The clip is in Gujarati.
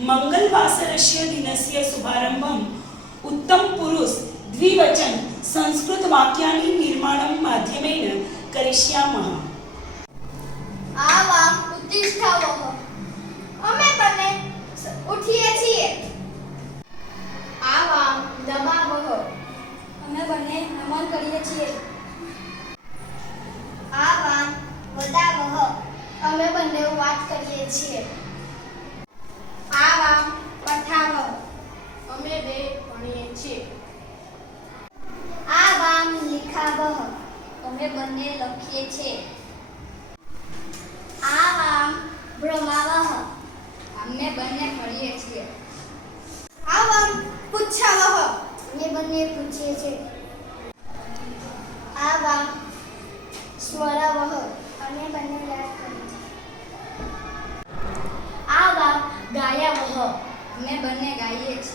मंगलवासरस्य दिनस्य शुभारंभम् उत्तम पुरुष द्विवचन संस्कृत वाक्यानि निर्माणं माध्यमेन करिष्यामः। आवाम उत्तिष्ठावः। અમે બંને ઉઠીએ છીએ। આવામ નમાવઃ। અમે બંને નમન કરીએ છીએ। આવામ વદાવઃ। અમે બંને વાત કરીએ છીએ। આવામ પઠાવઃ। અમે બે ભણીએ છીએ। આવામ લિખાવઃ। અમે બંને લખીએ છીએ। આવામ ભ્રમાવઃ। અમે બંને ભણીએ છીએ। આવામ પુચ્છાવઃ। અમે બંને પૂછીએ છીએ। આવામ સ્મરાવઃ। અમે બંને યાદ કરીએ છીએ। આવામ ગાયાવઃ। અમે બંને ગાઈએ છીએ।